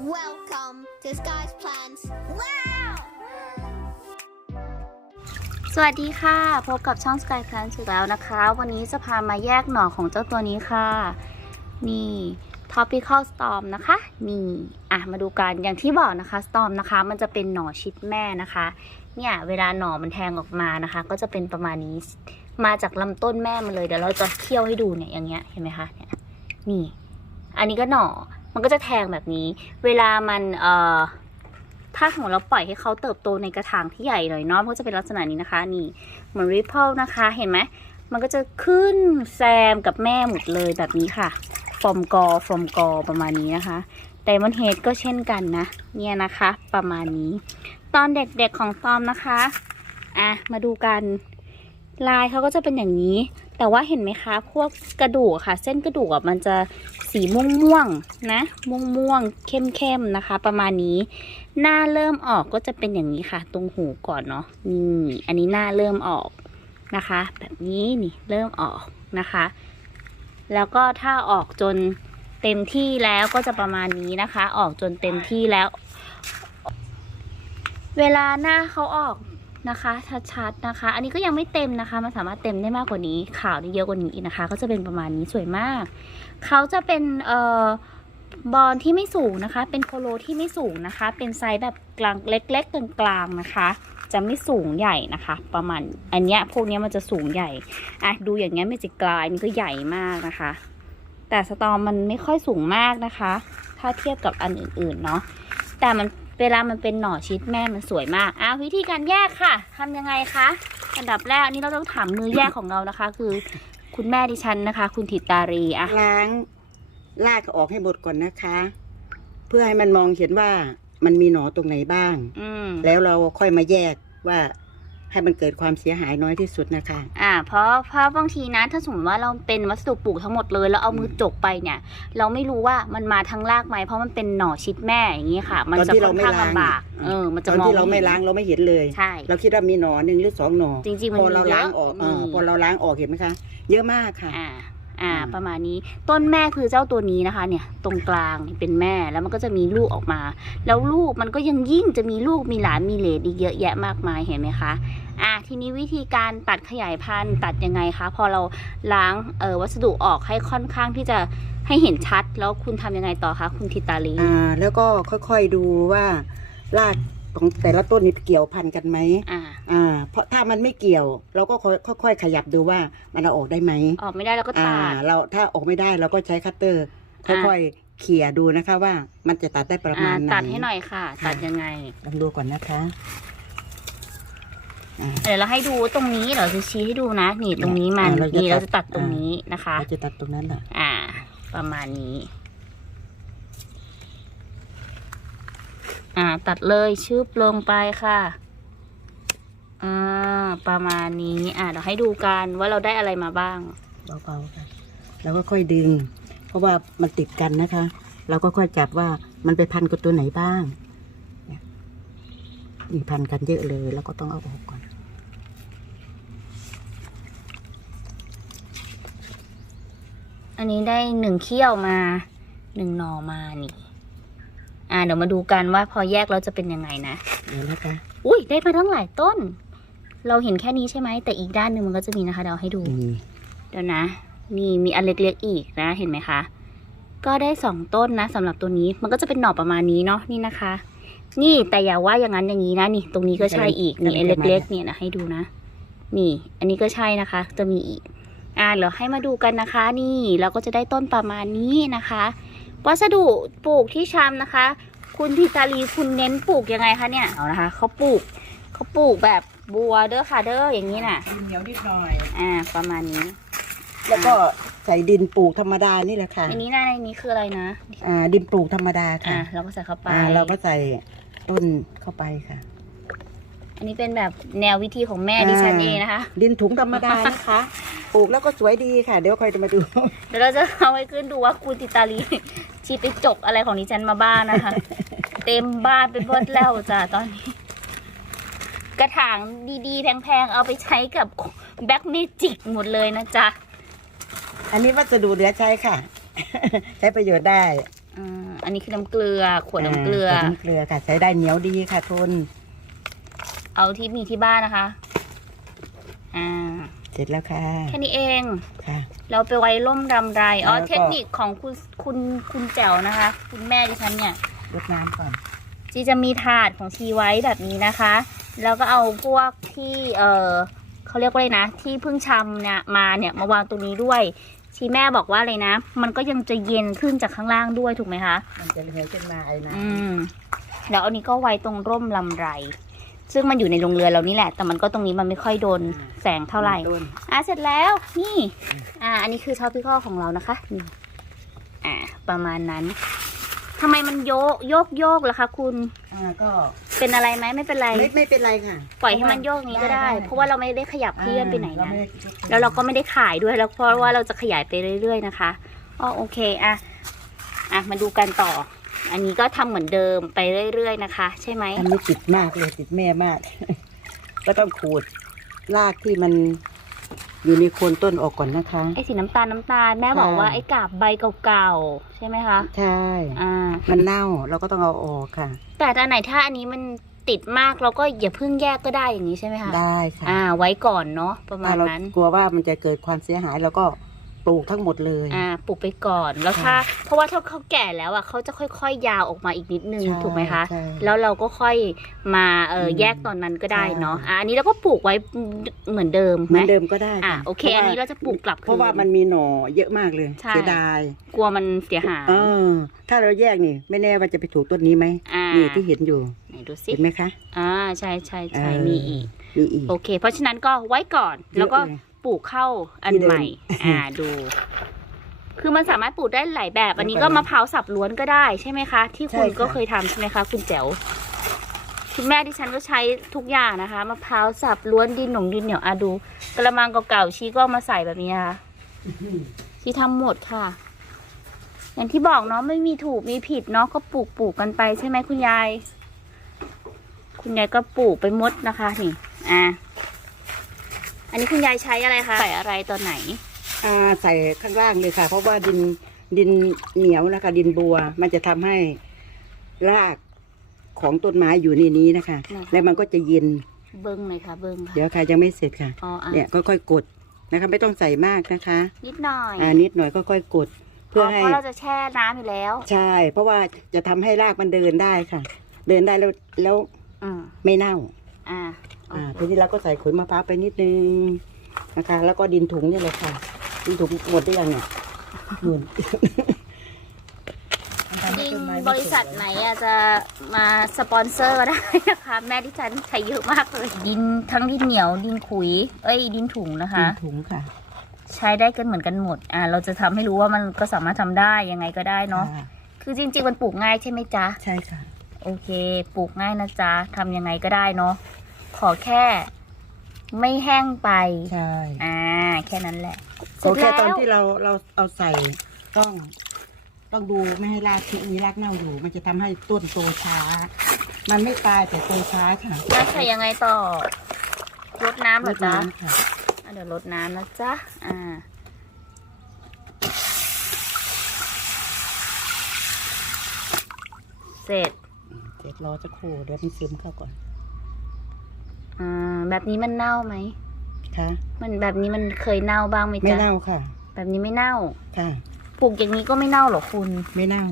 Welcome to Sky's Plans. Wow! สวัสดีค่ะ พบกับช่อง Sky Plan อีกแล้วนะคะ วันนี้จะพามาแยกหน่อของเจ้าตัวนี้ค่ะ นี่ Tropical Storm นะคะ นี่ อะ มาดูกัน อย่างที่บอกนะคะ Storm นะคะ มันจะเป็นหน่อชิดแม่นะคะ เนี่ย เวลาหน่อมันแทงออกมานะคะ ก็จะเป็นประมาณนี้ มาจากลำต้นแม่มันเลย เดี๋ยวเราจะเคี่ยวให้ดูเนี่ย อย่างเงี้ย เห็นไหมคะ เนี่ย นี่ อันนี้ก็หน่อ มันก็จะแทงแบบนี้ เวลามันเอ่อถ้าสมมติเราปล่อยให้เขาเติบโตในกระถางที่ใหญ่หน่อยเนาะมันก็จะเป็นลักษณะนี้นะคะ นี่เหมือนริปเปิลนะคะเห็นไหมมันก็จะขึ้นแซมกับแม่หมดเลยแบบนี้ค่ะฟอมกอฟอมกอประมาณนี้นะคะไดมอนเฮดก็เช่นกันนะ เนี่ยนะคะ ประมาณนี้ ตอนเด็กๆของตอมนะคะ อะ มาดูกัน ลายเขาก็จะเป็นอย่างนี้ แต่ว่าเห็นไหมคะ พวกกระดูกค่ะ เส้นกระดูกอะมันจะสีม่วงๆนะ ม่วงๆเข้มๆนะคะ ประมาณนี้ หน้าเริ่มออกก็จะเป็นอย่างนี้ค่ะ ตรงหูก่อนเนาะนี่อันนี้หน้าเริ่มออกนะคะ แบบนี้นี่เริ่มออกนะคะ แล้วก็ถ้าออกจนเต็มที่แล้วก็จะประมาณนี้นะคะ ออกจนเต็มที่แล้ว เวลาหน้าเขาออก นะคะชัดๆนะคะ อันนี้ก็ยังไม่เต็มนะคะ มันสามารถเต็มได้มากกว่านี้ขาวได้เยอะกว่านี้นะคะ ก็จะเป็นประมาณนี้สวยมาก เขาจะเป็นเอ่อบอลที่ไม่สูงนะคะ เป็นโคโลที่ไม่สูงนะคะ เป็นไซส์แบบกลางเล็กๆกลางๆนะคะ จะไม่สูงใหญ่นะคะ ประมาณอันเนี้ยพวกเนี้ยมันจะสูงใหญ่อะดูอย่างเงี้ยไม่จิกลายมันก็ใหญ่มากนะคะ แต่สตอมมันไม่ค่อยสูงมากนะคะ ถ้าเทียบกับอันอื่นๆเนาะแต่มัน เวลามันเป็นหน่อชิดแม่มันสวยมากอ้าววิธีการแยกค่ะทำยังไงคะ อันดับแรกอันนี้เราต้องถามมือแยกของเรานะคะ คือคุณแม่ดิฉันนะคะ คุณถิตารีอะล้างลากออกให้หมดก่อนนะคะ เพื่อให้มันมองเห็นว่ามันมีหนอตรงไหนบ้างอืมแล้วเราค่อยมาแยกว่า ให้มันเกิดความเสียหายน้อยที่สุดนะคะ อ่า เพราะเพราะบางทีนะถ้าสมมติว่าเราเป็นวัสดุปลูกทั้งหมดเลยแล้วเอามือจกไปเนี่ย เราไม่รู้ว่ามันมาทั้งรากไหมเพราะมันเป็นหน่อชิดแม่อย่างนี้ค่ะ มันตอนจะที่ค่เราอนไม่ข้างล้างลำบากอะเออมันตจะอนมองที่เราไม่ห็นล้างเราไม่เห็นเลยใช่เราคิดว่ามีหนอหนึ่งหรือสองหนอจริงๆมันพอมีเราเยล้างอะออกเออมีพอเราล้างออกเห็นไหมคะ เยอะมากค่ะ อ่าอ่าอืมประมาณนี้ต้นแม่คือเจ้าตัวนี้นะคะ เนี่ย ตรงกลางนี่เป็นแม่แล้วมันก็จะมีลูกออกมา แล้วลูกมันก็ยังยิ่งจะมีลูกมีหลานมีเหลนอีกเยอะแยะมากมายเห็นไหมคะอ่าทีนี้วิธีการตัดขยายพันธุ์ตัดยังไงคะพอเราล้างเออวัสดุออกให้ค่อนข้างที่จะให้เห็นชัด แล้วคุณทำยังไงต่อคะคุณทิตาลีอ่าแล้วก็ค่อยๆดูว่าราก ของแต่ละต้นนี่เกี่ยวพันกันไหมอ่า อ่า เพราะถ้ามันไม่เกี่ยว เราก็ค่อยๆขยับดูว่ามันเอาออกได้ไหมออกไม่ได้แล้วก็อ่า ตัด เราถ้าออกไม่ได้เราก็ใช้คัตเตอร์อ่า ค่อยๆเขี่ยดูนะคะว่ามันจะตัดได้ประอ่ามาณไหน ตัดให้หน่อยค่ะตัดยังไง ลองดูก่อนนะคะอ่าเดี๋ยวเราให้ดูตรงนี้เดี๋ยวจะชี้ให้ดูนะ นี่ตรงนี้มันอ่าเราจะนี่เราตัจะดตัดตรงนี้นะคะ เราจะตัดตรงนั้นแหละ อ่า ประมาณนี้ อ่าตัดเลยชืบลงไปค่ะอ่าประมาณนี้อ่าเดี๋ยวให้ดูกันว่าเราได้อะไรมาบ้างเบาๆค่ะแล้วก็ค่อยดึง เพราะว่ามันติดกันนะคะ เราก็ค่อยจับว่ามันไปพันกับตัวไหนบ้างเนี่ยมีพันกันเยอะเลย แล้วก็ต้องเอาออกก่อน อันนี้ได้หนึ่งเขี้ยวมาหนึ่งหนอมานี่ อ่าเดี๋ยวมาดูกันว่าพอแยกแล้วจะเป็นยังไงนะเดี๋ยวนะคะ อุ้ยได้มาทั้งหลายต้น เราเห็นแค่นี้ใช่ไหมแต่อีกด้านหนึ่งมันก็จะมีนะคะเดี๋ยวให้ดูนี่เดี๋ยวนะ นี่มีอันเล็กๆอีกนะเห็นไหมคะ ก็ได้สองต้นนะสำหรับตัวนี้มันก็จะเป็นหน่อประมาณนี้เนาะนี่นะคะ นี่แต่อย่าว่าอย่างนั้นอย่างนี้นะ นี่ตรงนี้ก็ใช่อีกนี่อันเล็กๆเนี่ยนะให้ดูนะ นี่ อันนี้ก็ใช่นะคะ จะมีอีกอ่าเดี๋ยวให้มาดูกันนะคะ นี่เราก็จะได้ต้นประมาณนี้นะคะ วัสดุปลูกที่ชามนะคะ คุณทิตาลีคุณเน้นปลูกยังไงคะเนี่ยเอานะคะเขาปลูกเขาปลูกแบบบัวเด้อค่ะเด้ออย่างนี้น่ะดินเหนียวนิดหน่อย อ่า ประมาณนี้แล้วก็ใส่ดินปลูกธรรมดานี่แหละค่ะอันนี้หน้าในนี้คืออะไรนะอ่าดินปลูกธรรมดาอ่าค่ะเราก็ใส่เข้าไปอ่าเราก็ใส่ต้นเข้าไปค่ะ อันนี้เป็นแบบแนววิธีของแม่ดิฉันเองนะคะ ดินถุงธรรมดานะคะ ปลูกแล้วก็สวยดีค่ะ เดี๋ยวค่อยจะมาดู เดี๋ยวเราจะเอาไว้ขึ้นดูว่าคุณติตาลีชีไปจกอะไรของดิฉันมาบ้างนะคะ เต็มบ้านไปเบิดแล้วจ้ะตอนนี้ กระถางดีๆ แพงๆ เอาไปใช้กับแบ็กเมจิกหมดเลยนะจ๊ะ อันนี้วัสดุเหลือใช้ค่ะ ใช้ประโยชน์ได้อ่าอันนี้คือน้ำเกลือขวดน้ำเกลือาขวดน้ำเกลือค่ะ ใช้ได้เหนียวดีค่ะทุน เอาที่มีที่บ้านนะคะ อ่า เสร็จแล้วค่ะ แค่นี้เอง ค่ะ เราไปไว้ร่มรำไร อ๋อ แล้วก็ เทคนิคของคุณคุณคุณแจ๋วนะคะ คุณแม่ดิฉันเนี่ย รดน้ำก่อน จีจะมีถาดของชีไว้แบบนี้นะคะ แล้วก็เอาพวกที่เออเขาเรียกว่าอะไรนะ ที่เพิ่งชำเนี่ยมาเนี่ยมาวางตรงนี้ด้วย ชีแม่บอกว่าอะไรนะ มันก็ยังจะเย็นขึ้นจากข้างล่างด้วยถูกไหมคะ มันจะเหยขึ้นมาไอ้นะอืม แล้วอันนี้ก็ไว้ตรงร่มลำไร ซึ่งมันอยู่ในโรงเรือนเรานี่แหละ แต่มันก็ตรงนี้มันไม่ค่อยโดนแสงเท่าไหร่ ต้นอะเสร็จแล้วนี่ อ่า อันนี้คือท็อปพิคอของเรานะคะนี่อ่า ประมาณนั้นทำไมมันโยกโยกโยกล่ะคะคุณอ่าก็เป็นอะไรไหมไม่เป็นไร ไม่ไม่เป็นไรค่ะปล่อยให้มันโยกอย่างนี้ก็ได้ เพราะว่าเราไม่ได้ขยับเคลื่อนไปไหนเรานะม่ด้แล้วเราก็ไม่ได้ขายด้วยแล้วเพราะว่าเราจะขยายไปเรื่อย ๆ นะคะอ๋อโอเคอะอะมาดูกันต่อ อันนี้ก็ทำเหมือนเดิมไปเรื่อยๆนะคะ ใช่ไหมอันนี้ติดมากเลยติดแม่มาก ก็ต้องขูดรากที่มันอยู่ในโคนต้นออกก่อนนะคะไอ้สีน้ำตาลน้ำตาลแม่บอกว่าใช่ไอ้กาบใบเก่าๆใช่ไหมคะใช่อ่ามันเน่าเราก็ต้องเอาออกค่ะ แต่อันไหนถ้าอันนี้มันติดมากเราก็อย่าเพิ่งแยกก็ได้อย่างนี้ใช่ไหมคะได้ค่ะอ่า ไว้ก่อนเนาะประมาถ้าณเรานั้นกลัวว่ามันจะเกิดความเสียหายเราก็ ปลูกทั้งหมดเลย อ่าปลูกไปก่อนแล้วถ้า เพราะว่าถ้าเขาแก่แล้วอะเขาจะค่อยๆ ยาวออกมาอีกนิดนึงใช่ถูกไหมคะ ใช่แล้วเราก็ค่อยมาเอออืมแยกตอนนั้นก็ได้ใช่เนาะอะอันนี้เราก็ปลูกไว้เหมือนเดิมเหไหมืมอนเดิมก็ได้อะค่ะโอเคพอันว่นี้เราจะปลูกกลับเพราะว่าคืนมันมีหน่อเยอะมากเลยใช่ เสียดายกลัวมันเสียหายเออถ้าเราแยกนี่ ไม่แน่ว่าจะไปถูกต้นนี้ไหมอ่านี่ที่เห็นอยู่ไหนดูสิเห็นไหมคะ อ่าใช่ใช่ใช่เออ มีอีก มีอีก โอเค เพราะฉะนั้นก็ไว้ก่อนแล้วก็เยอะเลย ปลูกเข้าอันที่เดิมใหม่ อ่าดู คือมันสามารถปลูกได้หลายแบบ อันนี้ก็แล้วก็มะพร้าวสับล้วนก็ได้ใช่ไหมคะ ที่คุณใช่ค่ะก็เคยทำใช่ไหมคะคุณแจ๋วคุณแม่ที่ฉันก็ใช้ทุกอย่างนะคะมะพร้าวสับล้วนดินหนงดินเหนียวอะดู กระมังเก่าๆชี้ก็เอามาใส่แบบนี้นะคะชี้ทำหมดค่ะ อย่างที่บอกเนาะไม่มีถูกมีผิดเนาะก็ปลูกปลูกกันไปใช่ไหมคุณยาย คุณยายก็ปลูกไปหมดนะคะนี่ อะ อันนี้คุณยายใช้อะไรคะใส่อะไรตอนไหน อ่าใส่ข้างล่างเลยค่ะ เพราะว่าดินดินเหนียวนะคะ ดินบัวมันจะทำให้รากของต้นไม้อยู่ในนี้นะคะไหนคะ แล้วมันก็จะเย็น เบิ้งเลยค่ะเบิ้งค่ะเดี๋ยวค่ะยังไม่เสร็จค่ะ อ๋ออะเนี่ยค่อยๆกดนะคะ ไม่ต้องใส่มากนะคะ นิดหน่อยอ่านิดหน่อยค่อยๆกด เพื่ออ๋อให้ เพราะเราจะแช่น้ำอยู่แล้วใช่ เพราะว่าจะทำให้รากมันเดินได้ค่ะ เดินได้แล้วแล้วอืมไม่เน่า อ่า อ่าทีนี้เราก็ใส่ขนมะพร้าวไปนิดนึงนะคะ แล้วก็ดินถุงนี่เลยค่ะ ดินถุงหมดหรือยังเนี่ยหมื่นจริงบริษัทไหนอะจะมาสปอนเซอร์ก็ได้นะคะ แม่ที่ฉันใช้เยอะมากเลย ดินทั้งดินเหนียวดินขุย เอ้ย ดินถุงนะคะ ดินถุงค่ะ ใช้ได้กันเหมือนกันหมด อ่า เราจะทำให้รู้ว่ามันก็สามารถทำได้ยังไงก็ได้เนาะค่คือจริง ๆ มันปลูกง่ายใช่ไหมจ๊ะ ใช่ค่ะ โอเค ปลูกง่ายนะจ๊ะทำยังไงก็ได้เนาะ ขอแค่ ไม่แห้งไป ใช่อ่า แค่นั้นแหละก็แค่ตอนเสร็จที่แล้วเราเราเอาใส่ต้อง ต้องดูไม่ให้รากที่มีรากเน่าอยู่ มันจะทำให้ต้นโตช้า มันไม่ตายแต่โตช้าค่ะแล้วใส่ยังไงต่อรดน้ำเหรอจ๊ะรดน้ำค่ะอะเดี๋ยวรดน้ำนะจ๊ะอ่า เสร็จเสร็จรอสักครู่เดี๋ยวมันซึมเข้าก่อน อ่าแบบนี้มันเน่าไหมค่ะ มันแบบนี้มันเคยเน่าบ้างไหมไม่จ๊ะเน่าค่ะ แบบนี้ไม่เน่า ค่ะ ปลูกอย่างนี้ก็ไม่เน่าหรอคุณไม่เน่า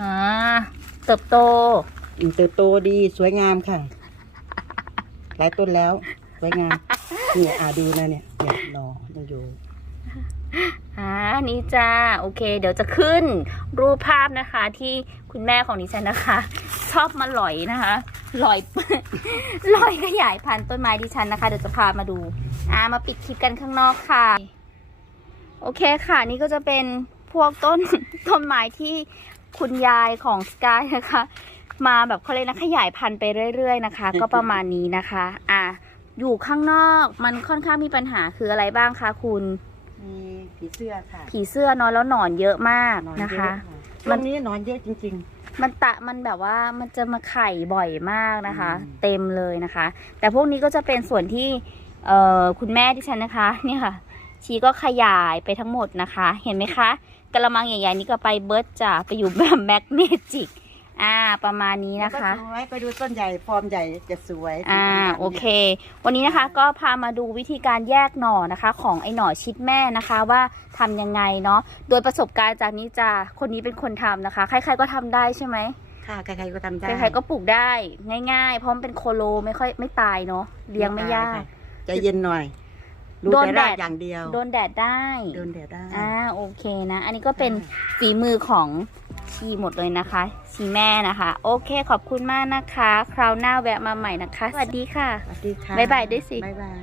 อ่าเติบโต อืมเติบโตดีสวยงามค่ะ หลายต้นแล้ว สวยงาม เนี่ยอ่าดูนะเนี่ยเนี่ยหนอยังอยู่ อ่านี่จ้าโอเค เดี๋ยวจะขึ้นรูปภาพนะคะ ที่คุณแม่ของดิฉันนะคะ ชอบมาหลอยนะคะห ลอยหลอยขยายพันธุ์ต้นไม้ดิฉันนะคะ เดี๋ยวจะพามาดู อ่ามาปิดคลิปกันข้างนอกค่ะ โอเคค่ะ นี่ก็จะเป็นพวกต้นต้นไม้ที่คุณยายของสกายนะคะ มาแบบเขาเลยกนะขยายพันธุ์ไปเรื่อยๆนะคะ ก็ประมาณนี้นะคะ อ่าอยู่ข้างนอกมันค่อนข้างมีปัญหาคืออะไรบ้างคะคุณมีผีเสื้อค่ะ ผีเสื้อนอนแล้วหนอนเยอะมากหนอนนะเยคะอะค่ะวันนี้หนอนเยอะจริง มันตะมันแบบว่ามันจะมาไข่บ่อยมากนะคะอืมเต็มเลยนะคะ แต่พวกนี้ก็จะเป็นส่วนที่เอ่อคุณแม่ที่ฉันนะคะ เนี่ยค่ะ ชีก็ขยายไปทั้งหมดนะคะ เห็นไหมคะกระมังใหญ่ๆนี่ก็ไปเบิร์ดจ้ะไปอยู่แบบแมกเนจิก อ่า ประมาณนี้นะคะ แล้วก็สวยไปดูต้นใหญ่ฟอร์มใหญ่จะสวยอ่าโอเค วันนี้นะคะก็พามาดูวิธีการแยกหน่อนะคะ ของไอ้หน่อชิดแม่นะคะว่าทำยังไงเนาะโดยประสบการณ์จากนี้จะคนนี้เป็นคนทำนะคะ ใครๆก็ทำได้ใช่ไหมค่ะใครๆก็ทำได้ใครๆก็ปลูกได้ง่ายๆ เพราะมันเป็นโคโลไม่ค่อยไม่ตายเนาะเลี้ยงไม่ยากใจเย็นหน่อยดูโดนแต่แดรากดอย่างเดียว โดนแดดได้ โดนแดดได้ อ่าโอเคนะ อันนี้ก็เป็นฝีมือของ ชีหมดเลยนะคะ ชีแม่นะคะ โอเคขอบคุณมากนะคะ คราวหน้าแวะมาใหม่นะคะ สวัสดีค่ะ สวัสดีค่ะ บ๊ายบายด้วยสิ บ๊ายบาย